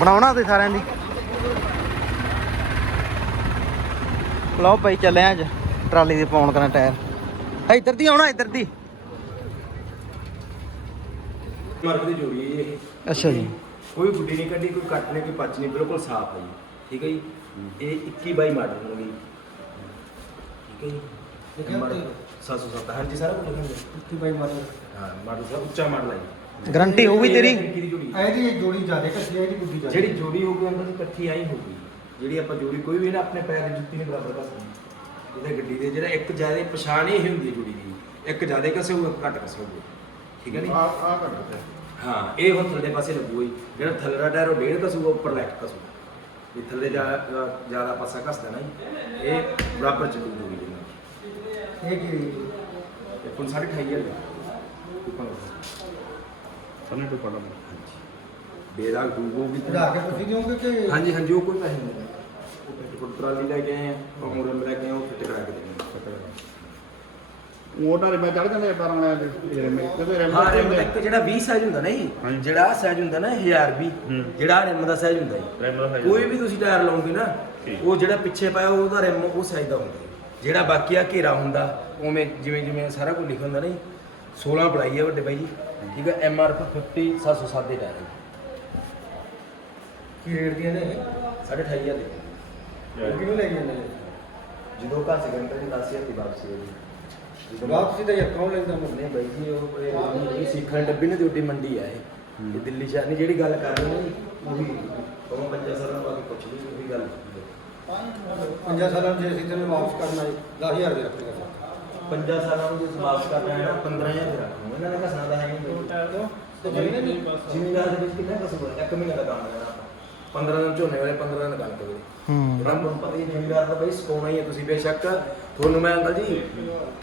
ਬਣਾਉਣਾ ਤੇ ਸਾਰਿਆਂ ਦੀ। ਲਓ ਭਾਈ ਚੱਲੇ ਅੱਜ ਟਰਾਲੀ ਦੇ ਪਾਉਣ ਕਰਨ ਟਾਇਰ। ਇੱਧਰ ਦੀ ਆਉਣਾ ਇੱਧਰ ਦੀ। ਮਾਰਕ ਦੀ ਜੋੜੀ ਹੈ ਜੀ ਇਹ। ਅੱਛਾ ਜੀ। ਕੋਈ ਗੁੱਡੀ ਨਹੀਂ ਕੱਢੀ ਕੋਈ ਕੱਟ ਨਹੀਂ ਕੋਈ ਪੱਚ ਨਹੀਂ ਬਿਲਕੁਲ ਸਾਫ਼ ਹੈ ਜੀ। ਠੀਕ ਹੈ ਜੀ? ਇਹ 21 ਬਾਈ ਮਾਡਲ ਹੋਣਗੇ। ਠੀਕ ਹੈ ਜੀ? ਉੱਤੇ? 707 ਹਾਂਜੀ ਸਾਰਾ ਕੁਝ ਲਿਖਿਆ ਹੋਇਆ ਇੱਥੇ ਬਾਈ ਮਾਡਲ। ਹਾਂ ਮਾਡਲ ਸਭ ਉੱਚਾ ਮਾਡਲ ਹੈ ਜੀ। ਗਰੰਟੀ ਹੋਊਗੀ ਤੇਰੀ? ਦੀ ਇਹਦੀ ਇਹ ਜੋੜੀ ਜ਼ਿਆਦਾ ਕੱਚੀ ਹੈ ਇਹਦੀ ਗੁੱਡੀ ਜ਼ਿਆਦਾ। ਜਿਹੜੀ ਜੋੜੀ ਹੋਊਗੀ ਅੰਦਰ ਦੀ ਇਕੱਠੀ ਆਈ ਹੋਊਗੀ। ਜਿਹੜੀ ਆਪਾਂ ਜੋੜੀ ਕੋਈ ਵੀ ਨਾ ਆਪਣੇ ਪੈਰ ਦੀ ਜੁੱਤੀ ਨਹੀਂ ਬਰਾਬਰ ਸਕਦੀ। ਇਹਦੇ ਗੱਡੀ ਦੇ ਜਿਹੜਾ ਇੱਕ ਜ਼ਿਆਦਾ ਪਛਾਣ ਹੀ ਹੁੰਦੀ ਹੈ ਜੋੜੀ ਦੀ। ਇੱਕ ਜ਼ਿਆਦਾ ਕਸੇ ਹੋਊਗਾ ਇੱਕ ਘੱਟ ਕਸੇ ਹੋਊਗਾ ਠੀਕ ਹੈ ਨੀ ਆ ਆ ਕਰ ਹਾਂ ਇਹ ਹੁਣ ਥੱਲੇ ਪਾਸੇ ਲੱਗੂ ਹੀ ਜਿਹੜਾ ਥੱਲੇ ਦਾ ਟਾਇਰ ਉਹ ਡੇਢ ਕਸੂਗਾ ਉੱਪਰ ਲੈਫਟ ਕਸੂਗਾ। ਇਹ ਥੱਲੇ ਜਾ ਜ਼ਿਆਦਾ ਪਾਸਾ ਘਸਦਾ ਨਾ। ਇਹ ਬਰਾਬਰ ਚ ਲੱਗੂਗੀ ਜੀ ਇਹ ਕੀ ਇਹ ਕੋਲ ਸਾਡੇ ਖਾਈ ਸਨੇ ਤੋਂ ਪੜਾ ਬੇਦਾਗ ਡੂਬੋਗੀ ਵਧਾ ਕੇ ਤੁਸੀਂ ਦਿਓਗੇ ਕਿ ਹਾਂਜੀ ਹਾਂਜੀ ਉਹ ਕੋਈ ਪੈਸੇ ਨਹੀਂ ਉਹ ਟਰਾਲੀ ਲੈ ਕੇ ਆਏ ਆ ਉਹ ਲੈ ਕੇ ਆਏ ਉਹ ਫਿੱਟ ਕਰਾ ਕੇ ਦੇਣਗੇ ਮੋਟਰ ਮੈਂ ਚੜ ਜਾਂਦੇ 12 ਵਾਲਿਆਂ ਦੇ। ਰਿਮ ਹਾਂ ਰਿਮ ਦਾ ਇੱਕ ਜਿਹੜਾ 20 ਸਾਈਜ਼ ਹੁੰਦਾ ਨਾ ਜੀ ਹਾਂਜੀ। ਜਿਹੜਾ ਸਾਈਜ਼ ਹੁੰਦਾ ਨਾ 1000 ਵੀ ਹੂੰ। ਜਿਹੜਾ ਰਿਮ ਦਾ ਸਾਈਜ਼ ਹੁੰਦਾ ਜੀ ਰਿਮ ਦਾ ਕੋਈ ਵੀ ਤੁਸੀਂ ਟਾਇਰ ਲਾਉਂਗੇ ਨਾ ਠੀਕ। ਉਹ ਜਿਹੜਾ ਪਿੱਛੇ ਪਾਇਆ ਉਹਦਾ ਰਿਮ ਉਹ ਸਾਈਜ਼ ਦਾ ਹੁੰਦਾ ਜੀ। ਜਿਹੜਾ ਬਾਕੀ ਆ ਘੇਰਾ ਹੁੰਦਾ ਉਵੇਂ ਜਿਵੇਂ ਜਿਵੇਂ ਸਾਰਾ ਕੁਝ ਲਿਖਿਆ ਹੁੰਦਾ ਨਾ ਜੀ 16 ਪੜਾਈ ਹੈ ਵੱਡੇ ਬਾਈ ਜੀ। ਠੀਕ ਹੈ ਐਮ ਆਰ 50 707 ਦੇ ਟਾਇਰ ਹੈ ਕੀ ਰੇਟ ਦੀਆਂ ਨੇ ਸਾਢੇ 28000 ਦੇ। ਉਹ ਕਿਉਂ ਲੈ ਜਾਂਦੇ ਨੇ? ਜਦੋਂ ਘਰ ਸਿਕੰਦਰ ਦੀ 10000 ਦੀ ਵਾਪਸੀ ਹੋਈ ਜਦੋਂ ਵਾਪਸੀ ਦਾ ਯਾਰ ਕੌਣ ਲੈਂਦਾ ਮੁੰਡੇ ਨਹੀਂ ਬਾਈ ਜੀ ਉਹ ਇਹ- ਸਿੱਖਣ ਡੱਬੀ ਨੇ ਡਿਊਟੀ ਮੰਡੀ ਆ ਇਹ। ਇਹ ਦਿੱਲੀ ਸ਼ਹਿਰ ਨੇ ਜਿਹੜੀ ਗੱਲ ਕਰ ਰਹੇ ਨੇ ਉਹੀ ਉਹ ਬੱਚਾ ਸਾਰਾ ਬਾਕੀ ਕੁਛ ਨਹੀਂ ਉਹੀ ਗੱਲ ਕੀਤੀ ਹੈ। ਸਾਲਾਂ ਨੂੰ ਜੇ ਅਸੀਂ ਤੈਨੂੰ ਵਾਪਸ ਕਰਨਾ ਹੈ 10000 ਦੇ ਰੱਖੇਗਾ ਪੰਜਾਂ ਸਾਲਾਂ ਨੂੰ ਜੇ ਵਾਪਸ ਕਰਨਾ ਹੈ ਨਾ 15000 ਦੇ ਰੱਖੂਗਾ ਇਹਨਾਂ ਨੇ ਘਸਣਾ ਤਾਂ ਹੈ ਨਹੀਂ ਤੇ ਜ਼ਮੀਨ ਨਹੀਂ ਜ਼ਿਮੀਦਾਰ ਦੇ ਵਿੱਚ ਕਿੰਨਾ ਕਸੂਗਾ ਇੱਕ ਮਹੀਨੇ ਦਾ ਕੰਮ ਹੈ 15 ਦਿਨ ਝੋਨੇ ਵਾਲੇ 15 ਦਿਨ ਕਣਕ ਵਾਲੇ। ਹੂੰ। ਰੱਬ ਨੂੰ ਪਤਾ ਹੀ ਹੈ ਜ਼ਿਮੀਦਾਰ ਦਾ ਬਈ ਸਕਾਉਣਾ ਹੀ ਹੈ ਤੁਸੀਂ ਬੇਸ਼ੱਕ। ਤੁਹਾਨੂੰ ਮੈਂ ਅੰਕਲ ਜੀ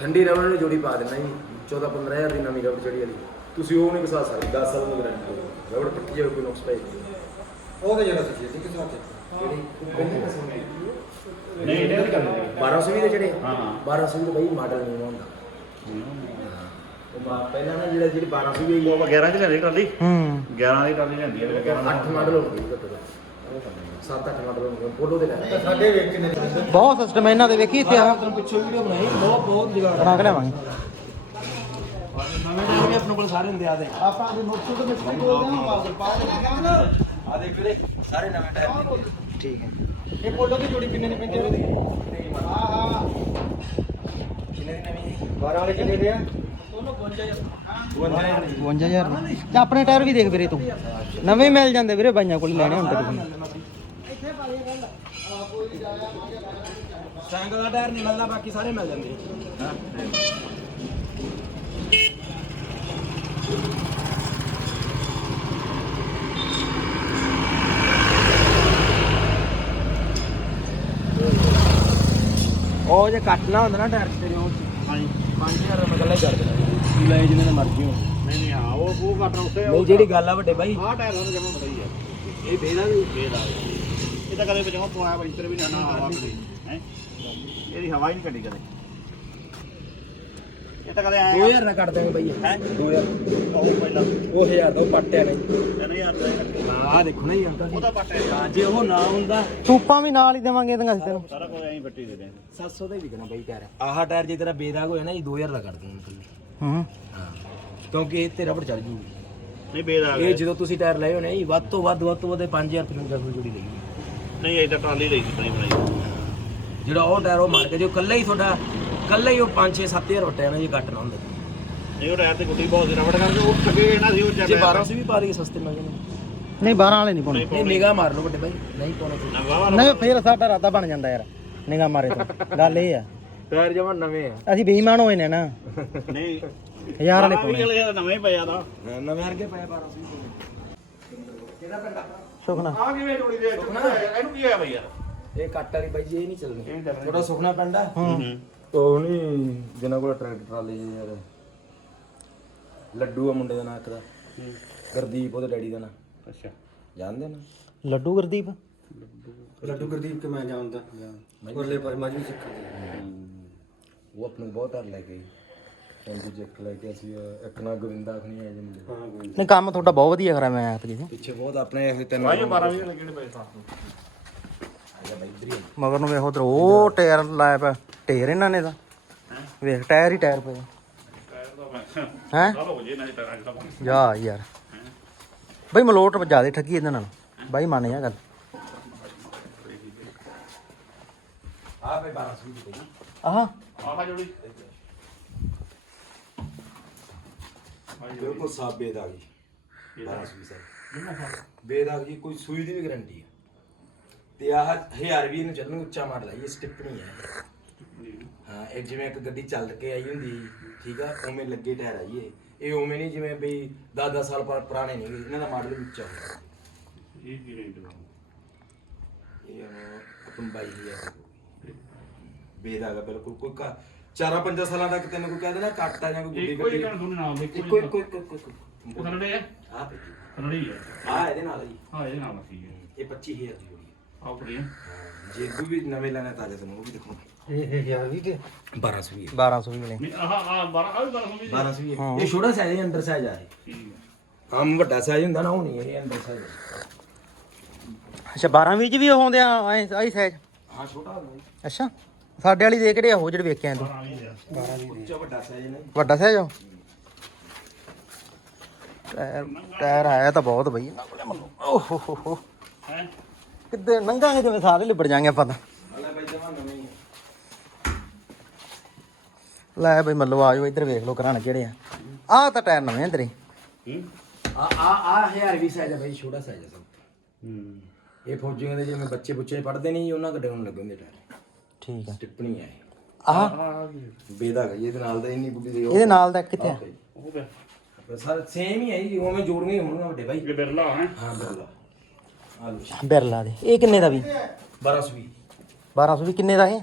ਠੰਡੀ ਰਬੜ ਨੂੰ ਜੋੜੀ ਪਾ ਦੇਣਾ ਜੀ 14 15000 ਦੀ ਨਵੀਂ ਰਬੜ ਚੜੀ ਵਾਲੀ। ਤੁਸੀਂ ਉਹ ਨਹੀਂ ਵਸਾ ਸਕਦੇ 10 ਸਾਲ ਦੀ ਗਾਰੰਟੀ ਹੈ। ਰਬੜ ਪੱਟੀ ਜਾਵੇ ਕੋਈ ਨੁਕਸ ਪੈ ਜਾਵੇ ਉਹ ਤਾਂ ਜਿਹੜਾ ਸੀ ਜੀ ਕਿਸ ਵਾਸਤੇ ਜਿਹੜੀ ਪਹਿਲੇ ਕਿਸਮ ਦੀ ਨਹੀਂ ਇਹਦੇ ਵੀ ਕਰਨਾ 1200 ਦੇ ਜਿਹੜੇ? ਹਾਂ, ਹਾਂ। 1200 ਦੇ ਬਈ ਮਾਡਲ ਨਹੀਂ ਹੁੰਦਾ ਉਹ ਮਾ- ਪਹਿਲਾਂ ਨਾ ਜਿਹੜਾ ਜਿਹੜੀ 1200 ਵੀ ਉਹ 11 ਚ ਲੈਂਦੀ ਟਰਾਲੀ? ਹੂੰ। 11 ਦੀ ਟਰਾਲੀ ਲੈਂਦੀ ਹੈ 11 8 ਮਾਡਲ ਜੀ ਘੱਟੋ ਘੱਟ। 7-8 ਮਾਡਲ ਹੋਣਗੇ ਫੋਟੋ ਦੇ ਲੈ ਤਾਂ ਸਾਡੇ ਕੇ ਨਹੀਂ ਬਹੁਤ ਸਿਸਟਮ ਇਹਨਾਂ ਦੇ ਵੇਖੀ ਇੱਥੇ ਆ। ਤੁਹਾਨੂੰ ਪਿੱਛੋਂ ਵੀਡੀਓ ਬਣਾਈ ਬਹੁਤ ਬਹੁਤ ਜਗਾੜ ਬਣਾ ਕੇ ਲਿਆਵਾਂਗੇ। ਨਵੇਂ ਟਾਇਰ ਵੀ ਆਪਣੇ ਕੋਲ ਸਾਰੇ ਹੁੰਦੇ ਆ ਦੇ ਆਪਾਂ ਦੇ ਨੋਟਸ ਤੋਂ ਬੋਲਦੇ ਹਾਂ ਮਾਰ ਪਾ ਦੇ ਆ ਦੇਖ ਵੀਰੇ ਸਾਰੇ ਨਵੇਂ ਟਾਇਰ ਨੇ ਠੀਕ ਹੈ। ਇਹ ਪੋਲੋ ਦੀ ਜੋੜੀ ਕਿੰਨੇ ਦੀ ਪੈਂਦੀ ਹੈ ਹਾਂ ਹਾਂ ਕਿੰਨੇ ਦੀ ਨਵੀਂ ਜੀ 12 ਵਾਲੇ ਕਿੰਨੇ ਦੇ ਆ? 52000 ਦੀ। ਤੇ ਆਪਣੇ ਟਾਇਰ ਵੀ ਦੇਖ ਵੀਰੇ ਤੂੰ। ਨਵੇਂ ਮਿਲ ਜਾਂਦੇ ਵੀਰੇ ਬਾਈਆਂ ਕੋਲ ਹੀ ਲੈਣੇ ਹੁਣ ਤੇ ਤੁਸੀਂ ਸਾਈਕਲ ਦਾ ਟਾਇਰ ਨਹੀਂ ਮਿਲਦਾ ਬਾਕੀ ਸਾਰੇ ਮਿਲ ਜਾਂਦੇ। ਉਹ ਜੇ ਕੱਟਣਾ ਹੁੰਦਾ ਨਾ ਟਾਇਰ ਤੇਰੇ ਉਹ ਹਾਂਜੀ 5000 ਰੁਪਏ ਗੱਲਾਂ ਕਰ ਦੇਣਾ ਲੈ ਜਿੰਨੇ ਮਰਜ਼ੀ ਹੋ ਨਹੀਂ ਨਹੀਂ ਹਾਂ ਉਹ ਉਹ ਕੱਟ ਉੱਤੇ ਨਹੀਂ ਜਿਹੜੀ ਗੱਲ ਆ ਵੱਡੇ ਬਾਈ। ਆਹ ਟਾਇਰ ਉਹਨੂੰ ਜਮਾ ਹੀ ਹੈ ਇਹ ਬੇਦਾ ਵੀ ਲਾ ਇਹ ਤਾਂ ਕਦੇ ਜਮਾ ਪਵਾਇਆ ਪਰ ਇੱਧਰ ਵੀ ਨਾ ਨਾ ਹਵਾ ਕਰੀ ਹੈ? ਇਹਦੀ ਹਵਾ ਹੀ ਨਹੀਂ ਕੱਢੀ ਕਦੇ। ਇਹ ਤਾਂ ਕਦੇ ਆਇਆ 2000 ਨਾ ਕੱਟ ਦਾਂਗੇ ਬਾਈ ਹੈ? 2000 ਉਹ ਪਹਿਲਾਂ। ਉਹ 1000 ਦਾ ਉਹ ਪੱਟਿਆ ਨਹੀਂ 3000 ਦਾ ਇਹ ਆ ਦੇਖੋ ਨਾ ਜੀ ਉਹਦਾ ਪੱਟ ਹੈ ਹਾਂ ਜੇ ਉਹ ਨਾ ਹੁੰਦਾ। ਟੂਪਾਂ ਵੀ ਨਾਲ ਹੀ ਦੇਵਾਂਗੇ ਇਹਦੀਆਂ ਅਸੀਂ ਤੈਨੂੰ। ਸਾਰਾ ਕੁਝ ਐਂ ਫੱਟੀ ਦੇ ਦੇ 700 ਦਾ ਹੀ ਵਿਕਣਾ ਬਾਈ ਟਾਇਰ। ਆਹ ਟਾਇਰ ਜੇ ਤੇਰਾ ਬੇਦਾਗ ਹੋਇਆ ਨਾ ਜੀ 2000 ਦਾ ਕਰ ਦੂੰਗਾ ਅੰਕਲ ਹੂੰ। ਹਾਂ। ਕਿਉਂਕਿ ਇਹ ਤੇ ਰਬੜ ਚੜ ਜੂਗੀ ਨਹੀਂ ਬੇਦਾਗ ਇਹ ਜਦੋਂ ਤੁਸੀਂ ਟਾਇਰ ਲਏ ਹੋਣੇ ਜੀ ਵੱਧ ਤੋਂ ਵੱਧ ਵੱਧ ਤੋਂ ਵੱਧ 5000 55 ਕੋਈ ਜੋੜੀ ਲਈ। ਨਹੀਂ ਇਹ ਤਾਂ ਟਰਾਲੀ ਲਈ ਸੀ ਬਣੀ ਬਣਾਈ। ਜਿਹੜਾ ਉਹ ਟਾਇਰ ਉਹ ਮਾਰ ਕੇ ਜੋ ਕੱਲਾ ਹੀ ਤੁਹਾਡਾ ਕੱਲਾ ਹੀ ਉਹ 5 6 7000 ਵਟਿਆ ਨਾ ਜੀ ਕੱਟ ਨਾ ਹੁੰਦਾ। ਨਹੀਂ ਉਹ ਟਾਇਰ ਤੇ ਗੁੱਡੀ ਬਹੁਤ ਸੀ ਰਬੜ ਕਰਕੇ ਉਹ ਨਾ ਸੀ ਉਹ ਜੇ ਚੱਲ 1200 ਵੀ ਪਾ ਸਸਤੇ ਮਿਲ ਜਾਣੇ। ਨਹੀਂ 12 ਵਾਲੇ ਨਹੀਂ ਪਾਉਣੇ। ਨਹੀਂ ਨਿਗਾਹ ਮਾਰ ਲਓ ਵੱਡੇ ਬਾਈ ਨਹੀਂ ਪਾਉਣਾ ਤੁਸੀਂ। ਨਾ ਵਾਵਾ ਨਹੀਂ ਫੇਰ ਸਾਡਾ ਰਾਦਾ ਬਣ ਜਾਂਦਾ ਯਾਰ ਨਿਗਾ ਮਾਰੇ ਤੋਂ। ਗੱਲ ਇਹ ਆ। ਟਾਇਰ ਜਮਾ ਨਵੇਂ ਆ। ਅਸੀਂ ਬੇਈਮਾਨ ਹੋਏ ਨੇ ਨਾ। ਨਹੀਂ। ਹਜ਼ਾਰ ਵਾਲੇ ਵੀ ਪਾਉਣੇ। ਚਲੇ ਜਾਂਦਾ ਨਵੇਂ ਪਿਆ ਦਾ ਨਵੇਂ ਵਰਗੇ ਪਏ 1200 ਵੀ ਸੁਖਨਾ। ਆ ਕਿਵੇਂ ਜੋੜੀ ਦੇ ਇਹਨੂੰ ਕੀ ਹੋਇਆ ਬਈ ਯਾਰ? ਇਹ ਕੱਟ ਵਾਲੀ ਬਾਈ ਜੀ ਇਹ ਨਹੀਂ ਚੱਲਣੀ। ਇਹ ਚੱਲਣੀ। ਥੋੜਾ ਸੁਖਣਾ ਪੈਂਦਾ ਹੂੰ। ਉਹ ਨਹੀਂ ਜਿਨ੍ਹਾਂ ਕੋਲ ਟਰੈਕਟਰ ਟਰਾਲੇ ਜੀ ਯਾਰ। ਲੱਡੂ ਆ ਮੁੰਡੇ ਦਾ ਨਾਂ ਇੱਕ ਦਾ। ਗੁਰਦੀਪ ਉਹਦੇ ਡੈਡੀ ਦਾ ਨਾਂ। ਅੱਛਾ। ਜਾਣਦੇ ਨਾ? ਲੱਡੂ ਗੁਰਦੀਪ? ਲੱਡੂ ਗੁਰਦੀਪ ਕੇ ਮੈਂ ਜਾਣਦਾ? ਉਰਲੇ ਪਰ ਮਾਜੀ ਸਿੱਖਾ ਉਹ ਆਪਣੇ ਨੂੰ ਬਹੁਤ ਹਰ ਲੈ ਗਈ ਹਾਂਜੀ ਜੈਕ ਲੈ ਕੇ ਅਸੀਂ ਇੱਕ ਨਾ ਗੋਵਿੰਦਾ ਖਣੀ ਆਏ ਜੀ ਮੁੰਡੇ ਹਾਂ ਨਹੀਂ ਕੰਮ ਤੁਹਾਡਾ ਬਹੁਤ ਵਧੀਆ ਕਰਾ ਮੈਂ ਐਤਕੀ ਜੀ। ਪਿੱਛੇ ਬਹੁਤ ਆਪਣੇ ਇਹ ਤਿੰਨ ਭਾਈ 12 ਵਜੇ ਲੱਗੇ ਨੇ ਪਏ ਸਾਥ ਮਗਰ ਨੂੰ ਵੇਖੋ ਉਧਰ ਉਹ ਟਾਇਰ ਲਾਇਆ ਪਿਆ ਟਾਇਰ ਇਹਨਾਂ ਨੇ ਤਾਂ। ਵੇਖ ਟਾਇਰ ਹੀ ਟਾਇਰ ਪਏ ਹੈ ਹੋ? ਜੇ ਨਾ ਤਾਂ ਅੱਜ ਤਾਂ ਜਾ ਯਾਰ। ਬਈ ਮਲੋਟ ਜਿਆਦੇ ਠੱਗੀ ਇਹਨਾਂ ਨਾਲ। ਬਾਈ ਮੰਨ ਜਾ ਗੱਲ। ਆ ਪੇ 1200 ਦੀ ਪਈ ਆਹ। ਆਹ ਜੋੜੀ। ਬਿਲਕੁਲ ਸਾਫ਼ ਬੇਦਾਗ ਜੀ। 1200 ਸਰ। ਬੇਦਾਗ ਜੀ ਕੋਈ ਸੂਈ ਦੀ ਵੀ ਗਾਰੰਟੀ ਹੈ ਤੇ ਆਹ 1000 ਵੀ ਇਹਨੂੰ ਚੱਲਣ ਉੱਚਾ ਮਾਡਲ ਹੈ ਇਹ ਸਟਿਪਣੀ ਹੈ। ਹਾਂ ਇਹ ਜਿਵੇਂ ਇੱਕ ਗੱਡੀ ਚੱਲ ਕੇ ਆਈ ਹੁੰਦੀ ਹੈ, ਠੀਕ ਆ ਉਵੇਂ ਲੱਗੇ ਟਾਇਰ ਆਈ ਇਹ ਉਵੇਂ ਨਹੀਂ ਜਿਵੇਂ ਬਈ 10-10 ਸਾਲ ਪੁਰਾ- ਪੁਰਾਣੇ ਨਹੀਂ ਇਹਨਾਂ ਦਾ ਮਾਡਲ ਵੀ ਉੱਚਾ ਹੁੰਦਾ ਇਹ ਕੀ ਦਾ? ਇਹ ਆਪਣ ਬਾਈ ਹੀ ਹੈ ਬੇਦਾਗ ਬਿਲਕੁਲ ਕੋਈ ਕਾ ਚਾਰਾਂ ਪੰਜਾਂ ਸਾਲਾਂ ਤੱਕ ਤੈਨੂੰ ਕੋਈ ਕਹਿ ਦੇਣਾ ਕੱਟ ਆ ਜਾਂ ਕੋਈ ਗੁੱਡੀ ਇੱਕੋ ਹੀ ਕਹਿਣ ਸੁਣਨੇ ਨਾਲ ਇੱਕੋ ਇੱਕੋ ਇੱਕੋ ਇੱਕੋ ਇੱਕੋ ਥੱਲੇ ਆ? ਆ ਪਈ ਥੱਲੇ ਹੀ ਆ। ਆ ਇਹਦੇ ਨਾਲ ਜੀ। ਹਾਂ ਇਹ ਨਾਲ ਸੀ ਇਹ 25000 ਦੀ ਹੈ ਆਹ ਕੁੜੀ ਜੇ ਅੱਗੂ ਵੀ ਨਵੇਂ ਲੈਣਾ ਤਾਜ਼ੇ ਤੁਹਾਨੂੰ ਉਹ ਵੀ ਦਿਖਾਉਂ ਇਹ ਯਾਰ ਵੀ ਤੇ 1200 ਵੀ 1200 ਵੀ ਮਿਲੇ। ਨਹੀਂ ਆਹ ਆਹ 12 ਆਹ ਵੀ 12 ਵੀ 1200 ਵੀ ਹੈ। ਇਹ ਛੋਟਾ ਸਾਈਜ਼ ਹੈ ਅੰਦਰ ਸਾਈਜ਼ ਆ ਇਹ। ਠੀਕ ਆਮ ਵੱਡਾ ਸਾਈਜ਼ ਹੁੰਦਾ ਨਾ ਉਹ ਨਹੀਂ ਇਹ ਅੰਦਰ ਸਾਈਜ਼ ਅੱਛਾ 12 ਵਿੱਚ ਵੀ ਉਹ ਹੁੰਦੇ ਆ ਐ ਆਈ ਸਾਈਜ਼ ਹਾਂ ਛੋਟਾ ਹੁੰਦਾ ਅੱਛਾ ਸਾਡੇ ਵਾਲੀ ਦੇ ਕਿਹੜੇ ਆ ਉਹ ਜਿਹੜੇ ਵੇਖੇ ਆਂ। ਤੂੰ 12 ਵੀ ਆ। ਜੀ ਉੱਚਾ ਵੱਡਾ ਸਾਈਜ਼ ਨਹੀਂ ਵੱਡਾ ਸਾਈਜ਼ ਆ ਟਾਇਰ ਟਾਇਰ ਆਇਆ ਤਾਂ ਬਹੁਤ ਬਈ। ਇਹਨਾਂ ਕੋਲੇ ਮੰਨੋ ਓਹ ਹੋ ਹੋ ਹੈ? ਕਿੱਦੇ ਨੰਗਾਂਗੇ ਜਿਵੇਂ ਸਾਰੇ ਲਿਬੜ ਜਾਾਂਗੇ ਆਪਾਂ ਤਾਂ। ਲੈ ਬਈ ਮੱਲੋ ਆਜੋ ਇੱਧਰ ਵੇਖ ਲਓ ਘਰਾਂ ਕਿਹੜੇ ਆ। ਆਹ ਤਾਂ ਟਾਇਰ ਨਵੇਂ ਹੂੰ? ਆ ਆ ਆ ਹਜ਼ਾਰ ਵੀ ਸਾਈਜ਼ ਹੈ ਬਾਈ ਛੋਟਾ ਸਾਈਜ਼ ਹੈ ਸਭ ਹੂੰ। ਇਹ ਫੌਜੀਆਂ ਦੇ ਜਿਵੇਂ ਬੱਚੇ ਬੁੱਚੇ ਪੜਦੇ ਨਹੀਂ ਉਹਨਾਂ ਕੱਢੇ ਨੂੰ ਲੱਗੇ ਹੁੰਦੇ ਟਾਇਰ। ਠੀਕ ਆ। ਟਿੱਪਣੀ ਹੈ ਆਹ? ਆਹ ਕੀ ਬੇਦਾ ਗਈ ਇਹਦੇ ਨਾਲ ਦਾ ਇੰਨੀ ਬੁੱਢੀ ਦੇ ਇਹਦੇ ਨਾਲ ਦਾ ਕਿੱਥੇ ਆ। ਉਹ ਪਿਆ ਬਸ ਸਰ ਸੇਮ ਹੀ ਹੈ ਜੀ ਉਵੇਂ ਜੋੜੀਆਂ ਹੀ ਹੋਣਗੀਆਂ ਵੱਡੇ ਬਾਈ। ਇਹ ਬਿਰਲਾ ਹੈ? ਹਾਂ ਬਿਰਲਾ। ਆ ਲੋ ਬਿਰਲਾ ਦੇ। ਇਹ ਕਿੰਨੇ ਦਾ ਵੀ? 1200 ਵੀ 1200 ਵੀ ਕਿੰਨੇ ਦਾ ਇਹ?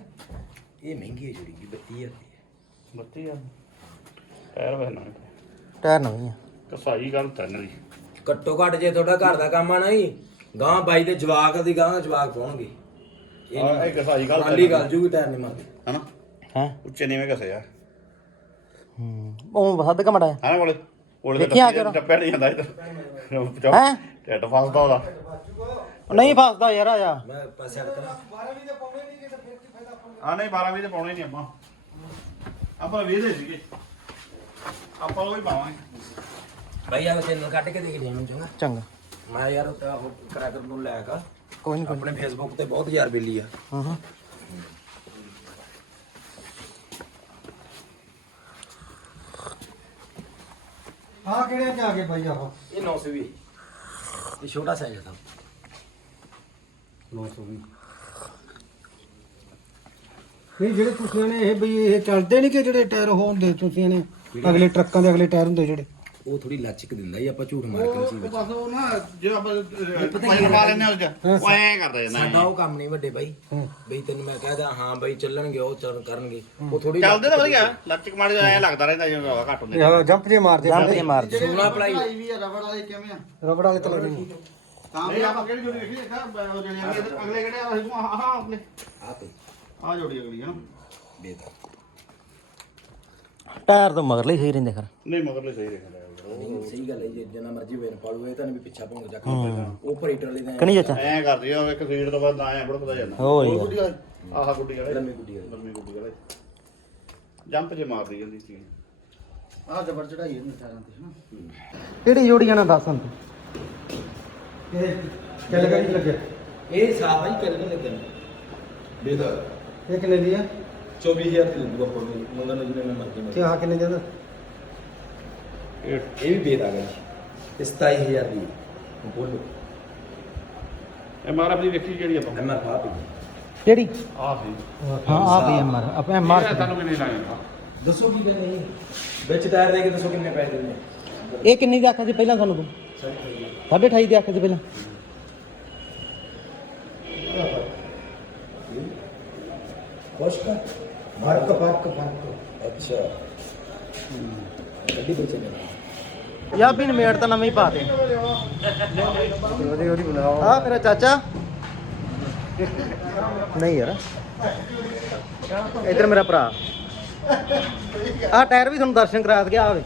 ਇਹ ਮਹਿੰਗੀ ਹੈ ਜੋੜੀ ਜੀ 32000 ਦੀ ਬੱਤੀ ਆ ਪੈਰ ਵੇਖਣਾ ਟਾਇਰ ਨਵੇਂ ਆ। ਕਸਾਈ ਗੱਲ ਤੈਨ ਦੀ ਘੱਟੋ ਘੱਟ ਜੇ ਤੁਹਾਡਾ ਘਰ ਦਾ ਕੰਮ ਆ ਨਾ ਜੀ ਗਾਂ ਬਾਈ ਦੇ ਜਵਾਕ ਦੀ ਗਾਂ ਜਵਾਕ ਪਾਉਣਗੇ ਆਹ, ਇਹ ਕਸਾਈ ਗੱਲ ਖਾਲੀ ਗੱਲ ਜੂਗੀ ਟਾਇਰ ਨਹੀਂ ਮਾਰਦੇ ਹਨਾ? ਹੈ? ਉੱਚੇ ਨੀਵੇਂ ਕਸੇ ਆ। ਹੂੰ ਉਹ ਵੱਧ ਕਮੜਾ ਹੈ। ਹਾਂ ਕੋਲੇ? ਕੋਲੇ ਦੇਖਿਆ ਕਰੋ। ਟੱਪਿਆ ਨਹੀਂ ਜਾਂਦਾ ਇੱਧਰ ਹੈਂ? ਟੱਟ ਫਸਦਾ ਉਹਦਾ। ਉਹ ਨਹੀਂ ਫਸਦਾ ਯਾਰ ਆ ਜਾ ਮੈਂ ਪਾਸੇ ਹਟ ਕਰਾਂ। ਆ ਨਹੀਂ 12 ਵਜੇ ਤੇ ਪਾਉਣੇ ਨਹੀਂ ਆਪਾਂ। ਆਪਾਂ 20 ਦੇ ਸੀਗੇ। ਆਪਾਂ ਉਹ ਹੀ ਪਾਵਾਂਗੇ। ਬਾਈ ਆ ਚੈਨਲ ਕੱਟ ਕੇ ਦੇਖ ਲਿਆ ਮੈਨੂੰ ਚੰਗਾ। ਚੰਗਾ। ਮੈਂ ਯਾਰ ਉੱਤੇ ਆਹ ਕਰੈਕਰ ਨੂੰ ਲੈ ਕੇ ਕੋਈ ਨਹੀਂ ਆਪਣੇ ਫੇਸਬੁੱਕ ਤੇ ਬਹੁਤ ਯਾਰ ਬੇਲੀ ਆ। ਹਾਂ ਹਾਂ। ਆ ਕਿਹੜੇ ਚ ਆ ਗਏ ਬਾਈ ਆਹ? ਇਹ 900 ਵੀ ਇਹ ਛੋਟਾ ਸਾਈਜ਼ ਹੈ ਸਭ 920 ਨਹੀਂ ਜਿਹੜੇ ਤੁਸੀਂ ਨੇ ਇਹ ਬਈ ਇਹ ਚੱਲਦੇ ਨਹੀਂ ਕਿ ਜਿਹੜੇ ਟਾਇਰ ਉਹ ਹੁੰਦੇ ਤੁਸੀਂ ਨੇ ਅਗਲੇ ਟਰੱਕਾਂ ਦੇ ਅਗਲੇ ਟਾਇਰ ਹੁੰਦੇ ਜਿਹੜੇ? ਉਹ ਥੋੜੀ ਲਚਕ ਦਿੰਦਾ ਜੀ ਆਪਾਂ ਝੂਠ ਮਾਰ ਕੇ ਨਹੀਂ ਸੀ ਵਿੱਚ। ਬਸ ਉਹ ਨਾ ਜੇ ਆਪਾਂ ਪਾਣੀ ਪਾ ਲੈਨੇ ਉਹ ਉਹ ਐਂ ਕਰਦਾ ਜਾਂਦਾ ਸਾਡਾ ਉਹ ਕੰਮ ਨਹੀਂ ਵੱਡੇ ਬਾਈ। ਬਈ ਤੈਨੂੰ ਮੈਂ ਕਹਦਾ ਹਾਂ ਬਾਈ ਚੱਲਣਗੇ ਉਹ ਚੱਲ ਕਰਨਗੇ। ਉਹ ਥੋੜੀ ਚੱਲਦੇ ਤਾਂ ਵਧੀਆ ਲੱਚਕ ਮਾਰ ਐਂ ਲੱਗਦਾ ਰਹਿੰਦਾ ਜਿਵੇਂ ਹਵਾ ਘੱਟ ਹੁੰਦੀ ਜੰਪ ਜੇ ਮਾਰਦੇ ਜੰਪ ਜੇ ਮਾਰਦੇ। ਸੋਨਾ ਪਲਾਈ ਵੀ ਆ ਰਬੜ ਵਾਲੇ ਕਿਵੇਂ ਆ? ਰਬੜ ਵਾਲੇ ਤਾਂ ਲੱਗਦੇ ਨਹੀਂ ਤਾਂ ਵੀ ਆਪਾਂ ਕਿਹੜੀ ਜੋੜੀ ਵੇਖੀ? ਦੇਖਾ ਉਹ ਜਿਹੜੀ ਅਗਲੇ ਕਿਹੜੇ ਆ ਹਾਂ ਹਾਂ ਆਪਣੇ। ਆ ਪਈ ਆ ਜੋੜੀ ਅਗਲੀ ਹੈ ਨਾ? ਬੇਦਾ ਟਾਇਰ ਤੋਂ ਮਗਰਲੇ ਸਹੀ ਰਹਿੰਦੇ ਖਰ। ਨਹੀਂ ਮਗਰਲੇ ਸਹੀ ਦੇਖਦਾ ਨਹੀਂ ਸਹੀ ਗੱਲ ਹੈ ਜੀ ਜਿੰਨਾ ਮਰਜ਼ੀ ਵੇਨ ਪਾਲੂ ਇਹ ਤਾਂ ਨਹੀਂ ਵੀ ਪਿੱਛਾ ਭੌਂਕ ਜਾ ਕੇ ਉਹ ਭਰੀ ਟਰਾਲੀ ਦਾ ਕਣੀ ਚਾਚਾ? ਐਂ ਕਰਦੀ ਆ ਇੱਕ ਸੀਟ ਤੋਂ ਬਾਅਦ ਐਂ ਬੜਕਦਾ ਜਾਂਦਾ। ਹੋਰ ਉਹ ਯਾਰ। ਗੁੱਡੀ ਵਾਲੇ? ਆਹ ਗੁੱਡੀ ਵਾਲੇ। ਲੰਮੀ ਗੁੱਡੀ ਵਾਲੇ। ਲੰਮੀ ਗੁੱਡੀ ਵਾਲੇ। ਜੰਪ ਜੇ ਮਾਰਦੀ ਜਾਂਦੀ ਸੀ। ਆਹ ਜਬਰ ਚੜਾਈ ਇਹਨੂੰ ਟਾਇਰਾਂ ਤੇ ਹਨਾ ਕਿਹੜੀ ਜੋੜੀਆਂ ਨਾਲ ਦੱਸ ਹੰਤ ਇਹ ਚੱਲ ਗਈ ਲੱਗਿਆ ਇਹ ਸਾਫ਼ ਹੀ ਕਰ ਲੱਗੇ ਨੇ? ਬੇਦਾ ਇਹ ਕਿੰਨੇ ਦੀ ਆ? 24000 ਦੀ ਲੱਗੂਗਾ ਆਪਾਂ ਨੂੰ ਮੰਗਣ ਨੂੰ ਜਿੰਨੇ ਮਰਜ਼ੀ ਤੇ ਆ ਕਿੰਨੇ ਦੀ ਆ ਇਹ ਵੀ ਬੇਦਾ ਗਾ ਜੀ। ਇਹ 27000 ਦੀ ਬੋਲੋ। ਇਹ ਮਾਰ ਆਪਣੀ ਵੇਖੀ ਜਿਹੜੀ ਆਪਾਂ। ਐਮ ਆਰ ਪਾ ਕਿਹੜੀ? ਆਹ ਸੀ। ਹਾਂ ਆ ਵੀ ਐਮਆਰ ਆਪਾਂ ਐਮਆਰ ਇਹ ਤੁਹਾਨੂੰ ਵੀ ਨਹੀਂ ਲਾਇਆ ਦੱਸੋ ਕੀ ਕਹਿੰਦੇ ਵਿੱਚ ਟਾਇਰ ਦੇ ਕੇ ਦੱਸੋ ਕਿੰਨੇ ਪੈਸੇ ਦਿੰਦੇ ਇਹ ਕਿੰਨੀ ਦੀ ਆਖਿਆ ਸੀ ਪਹਿਲਾਂ ਸਾਨੂੰ ਤੂੰ? ਸਾਢੇ 28 ਦੀ ਆਖਿਆ ਸੀ ਪਹਿਲਾਂ। ਅੱਛਾ। ਗੱਡੀ ਨੇ ਯਾ ਵੀ ਨਮੇੜ ਤਾਂ ਨਵੇਂ ਹੀ ਪਾ ਦੇ। ਉਹਦੀ ਉਹਦੀ ਬਣਾਓ। ਆ ਮੇਰਾ ਚਾਚਾ। ਨਹੀਂ ਯਾਰ। ਇਧਰ ਮੇਰਾ ਭਰਾ। ਆਹ ਟਾਇਰ ਵੀ ਤੁਹਾਨੂੰ ਦਰਸ਼ਨ ਕਰਾ ਦਗੇ ਆਵੇ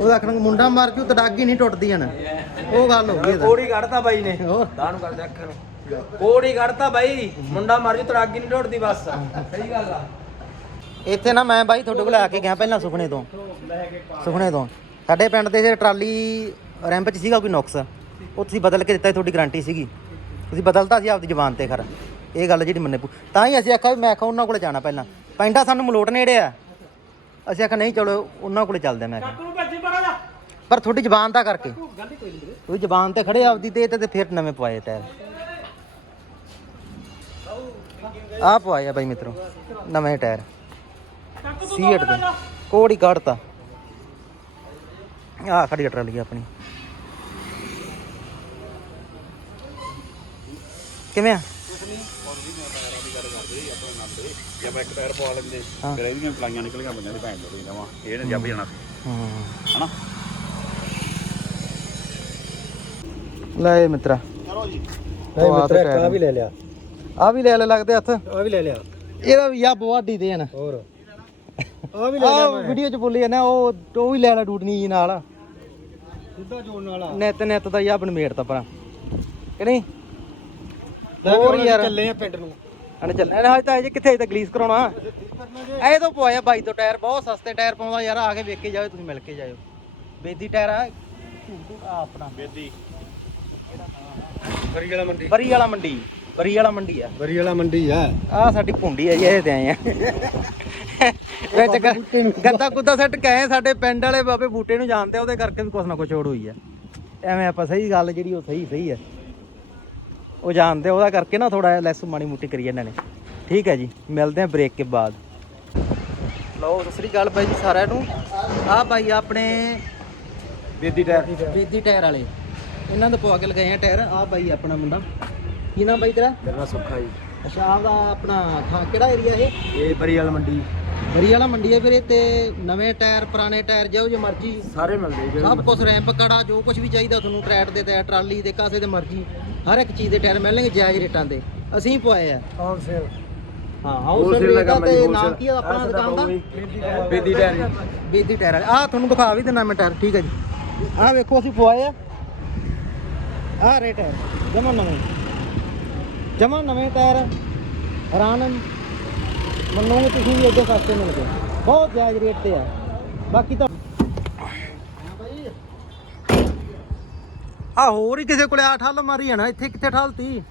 ਉਹ ਆਖਣ ਮੁੰਡਾ ਮਰ ਜੂ ਤੜਾਗੀ ਨਹੀਂ ਟੁੱਟਦੀ ਹਨ ਉਹ ਗੱਲ ਹੋ ਗਈ ਇਹਦਾ। ਕੋੜੀ ਕੱਢਤਾ ਬਾਈ ਨੇ। ਦਾਣ ਕਰ ਨੂੰ। ਕੋੜੀ ਕੱਢਤਾ ਬਾਈ। ਮੁੰਡਾ ਮਰ ਜੂ ਤੜਾਗੀ ਨਹੀਂ ਢੋੜਦੀ ਬਸ। ਸਹੀ ਗੱਲ ਆ। ਇੱਥੇ ਨਾ ਮੈਂ ਬਾਈ ਤੁਹਾਡੇ ਕੋਲ ਆ ਕੇ ਗਿਆ ਪਹਿਲਾਂ ਸੁਖਣੇ ਤੋਂ। ਸੁਖਣੇ ਤੋਂ। ਸਾਡੇ ਪਿੰਡ ਦੇ ਜੇ ਟਰਾਲੀ ਰੈਂਪ 'ਚ ਸੀਗਾ ਕੋਈ ਨੁਕਸ ਉਹ ਤੁਸੀਂ ਬਦਲ ਕੇ ਦਿੱਤਾ ਤੁਹਾਡੀ ਗਾਰੰਟੀ ਸੀਗੀ। ਤੁਸੀਂ ਬਦਲਤਾ ਸੀ ਆਪਦੀ ਜ਼ਬਾਨ ਤੇ ਖਰ। ਇਹ ਗੱਲ ਜਿਹੜੀ ਮੰਨੇ ਤਾਂ ਹੀ ਅਸੀਂ ਆਖਿਆ ਵੀ ਮੈਂ ਆਖਿਆ ਉਹਨਾਂ ਕੋਲੇ ਜਾਣਾ ਪਹਿਲਾਂ। ਪੈਂਡਾ ਸਾਨੂੰ ਮਲੋਟ ਨੇੜੇ ਆ। ਅਸੀਂ ਆਖਿਆ ਨਹੀਂ ਚਲੋ ਉਹਨਾਂ ਕੋਲੇ ਚੱਲਦੇ ਮੈਂ ਆਖਿਆ। ਪਰ ਤੁਹਾਡੀ ਜ਼ਬਾਨ ਦਾ ਕਰਕੇ। ਤੁਸੀਂ ਜ਼ਬਾਨ ਤੇ ਖੜੇ ਆਪਦੀ ਤੇ ਤੇ ਫਿਰ ਨਵੇਂ ਪਵਾਏ ਟਾਇਰ। ਆ ਪਵਾਏ ਆ ਬਾਈ ਮਿੱਤਰੋ ਨਵੇਂ ਟਾਇਰ। ਸੀਟ ਦੇ। ਕੋੜੀ ਕੱਢਤਾ। ਆ ਖੜੀ ਟਰਾਲੀ ਆਪਣੀ। ਕਿਵੇਂ ਆ? ਜੇ ਆਪਾਂ ਇੱਕ ਟਾਇਰ ਪਵਾ ਲੈਂਦੇ। ਫਿਰ ਇਹਦੀਆਂ ਪਲਾਈਆਂ ਨਿਕਲੀਆਂ ਬੰਦਿਆਂ ਦੀ ਭੈਣ ਚੋਦੀ ਨਵਾਂ। ਇਹ ਨੇ ਜੱਬ ਜਾਣਾ। ਸੀ ਹੂੰ। ਹਨਾ? ਲੈ ਇਹ ਮਿੱਤਰਾ। ਤੇ ਇੱਕ ਆ ਵੀ ਲੈ ਲਿਆ। ਆ ਵੀ ਲੈ ਲੈ ਲੱਗਦੇ ਹੱਥ। ਆ ਵੀ ਲੈ ਲਿਆ। ਇਹਦਾ ਵੀ ਆ ਬਵਾਡੀ ਦੇ ਹਨ ਹੋਰ। ਆ ਵੀ ਲੈ ਲਿਆ ਆ ਮੈਂ। ਵੀਡੀਓ ਚ ਬੋਲੀ ਜਾਂਦਾ ਉਹ ਉਹ ਵੀ ਲੈ ਲੈ ਡੂਡਨੀ ਜੀ ਨਾਲ। ਸਿੱਧਾ ਜੋੜਨ ਵਾਲਾ। ਨਿੱਤ ਨਿੱਤ ਦਾ ਯਾ ਬਨਮੇੜ ਤਾਂ ਪਰਾਂ ਕਿ ਨਹੀਂ? ਲੈ ਹੋਰ ਯਾਰ। ਚੱਲੇ ਆ ਪਿੰਡ ਨੂੰ। ਹਣ ਚੱਲਣਾ ਨਾ ਹਜੇ ਤਾਂ ਅਜੇ ਕਿੱਥੇ ਅਜੇ ਤਾਂ ਗਲੀਸ ਕਰਾਉਣਾ ਇਹ ਤੋਂ ਪਵਾਇਆ ਬਾਈ ਤੋਂ ਟਾਇਰ ਬਹੁਤ ਸਸਤੇ ਟਾਇਰ ਪਾਉਂਦਾ ਯਾਰ ਆ ਕੇ ਵੇਖ ਕੇ ਜਾਓ ਤੁਸੀਂ ਮਿਲ ਕੇ ਜਾਇਓ। ਬੇਦੀ ਟਾਇਰ ਆ। ਆ ਆਪਣਾ ਬੇਦੀ। ਬਰੀ ਵਾਲਾ ਮੰਡੀ। ਬਰੀ ਵਾਲਾ ਮੰਡੀ। ਬਰੀ ਵਾਲਾ ਮੰਡੀ ਆ। ਬਰੀ ਵਾਲਾ ਮੰਡੀ ਆ। ਆ ਸਾਡੀ ਭੁੰਡੀ ਆ ਜੀ ਇਹਦੇ ਤੇ ਆਏ ਆ। ਵਿੱਚ ਗ- ਗੱਦਾ ਗੁੱਦਾ ਸੱਟ ਕਹੇ ਸਾਡੇ ਪਿੰਡ ਵਾਲੇ ਬਾਬੇ ਬੂਟੇ ਨੂੰ ਜਾਣਦੇ ਆ, ਉਹਦੇ ਕਰਕੇ ਵੀ ਕੁਛ ਨਾ ਕੁਛ ਛੋੜ ਹੋਈ ਆ। ਐਵੇਂ ਆਪਾਂ ਸਹੀ ਗੱਲ ਜਿਹੜੀ ਉਹ ਸਹੀ ਸਹੀ ਆ। ਉਹ ਜਾਣਦੇ ਆ, ਉਹਦਾ ਕਰਕੇ ਨਾ ਥੋੜਾ ਲੈਸ ਮਾੜੀ ਮੋਟੀ ਕਰੀ ਇਹਨਾਂ ਨੇ। ਠੀਕ ਹੈ ਜੀ ਮਿਲਦੇ ਆ ਬ੍ਰੇਕ ਕੇ ਬਾਅਦ। ਲਓ ਸਤਿ ਸ੍ਰੀ ਅਕਾਲ ਬਾਈ ਜੀ ਸਾਰਿਆਂ ਨੂੰ। ਆ ਬਾਈ ਆਪਣੇ ਬੇਦੀ ਟਾਇਰ। ਬੇਦੀ ਟਾਇਰ ਵਾਲੇ। ਇਹਨਾਂ ਦੇ ਪਵਾ ਕੇ ਲਗਾਏ ਆ ਟਾਇਰ। ਆ ਬਾਈ ਆਪਣਾ ਮੁੰਡਾ। ਕੀ ਨਾਮ ਬਾਈ ਤੇਰਾ? ਮੇਰਾ ਸੁੱਖਾ ਜੀ। ਅੱਛਾ ਆਪਦਾ ਆਪਣਾ ਥਾਂ ਕਿਹੜਾ ਏਰੀਆ ਇਹ? ਇਹ ਬਰੀ ਵਾਲਾ ਮੰਡੀ। ਬਰੀ ਵਾਲਾ ਮੰਡੀ ਹੈ ਵੀਰੇ ਤੇ ਨਵੇਂ ਟਾਇਰ ਪੁਰਾਣੇ ਟਾਇਰ ਜਿਹੋ ਜਿਹੇ ਮਰਜ਼ੀ। ਸਾਰੇ ਮਿਲਦੇ ਜੀ ਸਭ ਕੁਝ ਰੈਂਪ ਕੜਾ ਜੋ ਕੁਝ ਵੀ ਚਾਹੀਦਾ ਤੁਹਾਨੂੰ ਟਰੈਕ ਦੇ ਤੇ ਟਰਾਲੀ ਦੇ ਕਾਸੇ ਦੇ ਮਰਜ਼ੀ। ਹਰ ਇੱਕ ਚੀਜ਼ ਦੇ ਟਾਇਰ ਮਿਲਣਗੇ ਜਾਇਜ਼ ਰੇਟਾਂ ਦੇ। ਅਸੀਂ ਪਵਾਏ ਆ। ਔਰ ਸੇਲ ਹਾਂ Wholesale ਦਾ ਦਾ ਜੀ, ਤੇ ਨਾਮ। ਕੀ ਆ ਆਪਣਾ ਦੁਕਾਨ ਦਾ? ਬੇਦੀ ਟਾਇਰ। ਜੀ ਬੇਦੀ ਟਾਇਰ ਆ ਤੁਹਾਨੂੰ ਦਿਖਾ ਵੀ ਦਿੰਦਾ ਮੈਂ ਟਾਇਰ ਠੀਕ ਹੈ ਜੀ। ਆਹ ਵੇਖੋ ਅਸੀਂ ਪਵਾਏ ਆ। ਆਹ ਰੇਟ ਹੈ। ਜਮਾ ਨਵੇਂ। ਜਮਾ ਨਵੇਂ ਟਾਇਰ। ਹੈਰਾਨ ਮੰਨੋਗੇ ਤੁਸੀਂ ਵੀ ਅੱਗੇ ਸਸਤੇ ਮਿਲ ਗਏ। ਬਹੁਤ ਜਾਇਜ਼ ਰੇਟ ਤੇ ਆ। ਬਾਕੀ ਤਾਂ ਆ ਹੋਰ ਹੀ ਕਿਸੇ ਕੋਲੇ ਆ ਠੱਲ ਮਾਰੀ ਜਾਣਾ। ਇੱਥੇ ਕਿੱਥੇ ਠੱਲਤੀ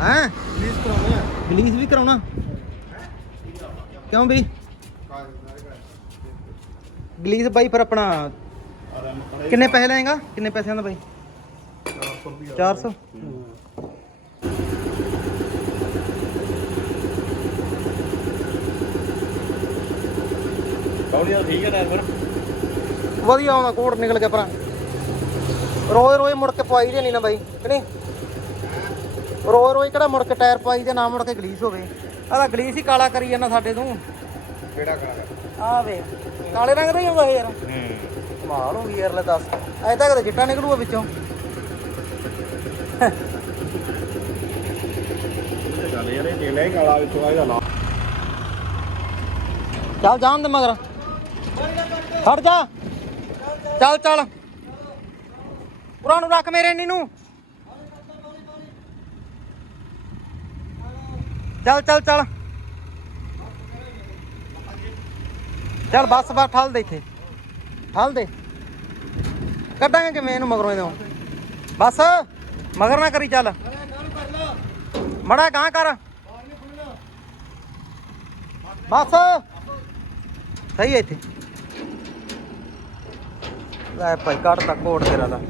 ਹੈਂ? ਪਲੀਜ਼ ਕਰਾਉਣਾ ਗਲੀਸ ਵੀ ਕਰਾਉਣਾ। ਕਿਉਂ ਬਈ? ਗਲੀਸ ਬਾਈ ਫਿਰ ਆਪਣਾ ਕਿੰਨੇ ਪੈਸੇ ਲਏਗਾ? ਕਿੰਨੇ ਪੈਸਿਆਂ ਦਾ ਬਾਈ? 400 ਕੌਲੀਆਂ ਠੀਕ ਹੈ ਟਾਇਰ ਫਿਰ ਵਧੀਆ ਆਉਂਦਾ ਕੋਟ ਨਿਕਲ ਗਿਆ ਭਰਾ। ਰੋਜ਼ ਰੋਜ਼ ਮੁੜ ਕੇ ਪਵਾਈ ਦੇ ਨਹੀਂ ਨਾ ਬਾਈ ਕਿ ਨਹੀਂ? ਰੋਜ਼ ਰੋਜ਼ ਕਿਹੜਾ ਮੁੜ ਕੇ ਟਾਇਰ ਪਾਈ ਤੇ ਨਾ ਮੁੜ ਕੇ ਗਲੀਸ ਹੋਵੇ। ਆਹ ਗਲੀਸ ਹੀ ਕਾਲਾ ਕਰੀ ਜਾਂਦਾ ਸਾਡੇ ਤੋਂ। ਕਿਹੜਾ ਕਰਾ ਆ ਵੇ ਕਾਲੇ ਰੰਗ ਦਾ ਹੀ ਹੁੰਦਾ ਯਾਰ। ਹੂੰ। ਕਮਾਲ ਹੋ ਗਈ ਯਾਰ ਲੈ ਦੱਸ। ਐ ਤਾਂ ਕਦੇ ਚਿੱਟਾ ਨਿਕਲੂਗਾ ਵਿੱਚੋਂ। ਚੱਲ ਯਾਰ ਇਹ ਤੇਲ ਹੈ ਕਾਲਾ ਵਿੱਚੋਂ ਆ ਇਹਦਾ ਲਾ ਚੱਲ ਜਾਣ ਦੇ ਮਗਰ। ਹਟ ਜਾ। ਚੱਲ ਚੱਲ। ਪੁਰਾ ਨੂੰ ਰੱਖ ਮੇਰੇ ਨੀ ਨੂੰ ਚੱਲ ਚੱਲ ਚੱਲ। ਚੱਲ, ਬਸ ਬਸ, ਠਾਲ ਦੇ ਇੱਥੇ। ਠਾਲ ਦੇ। ਕੱਢਾਂਗੇ ਕਿਵੇਂ ਇਹਨੂੰ ਮਗਰੋਂ ਇਹਦੋਂ ਬਸ, ਮਗਰ ਨਾ ਕਰੀ ਚੱਲ। ਮੜਾ ਗਾਂ ਕਰ। ਬਸ। ਸਹੀ ਹੈ ਇੱਥੇ। ਲੈ ਭਾਈ, ਕੱਢ ਤਾ ਕੋਟ ਤੇਰਾ ਦਾ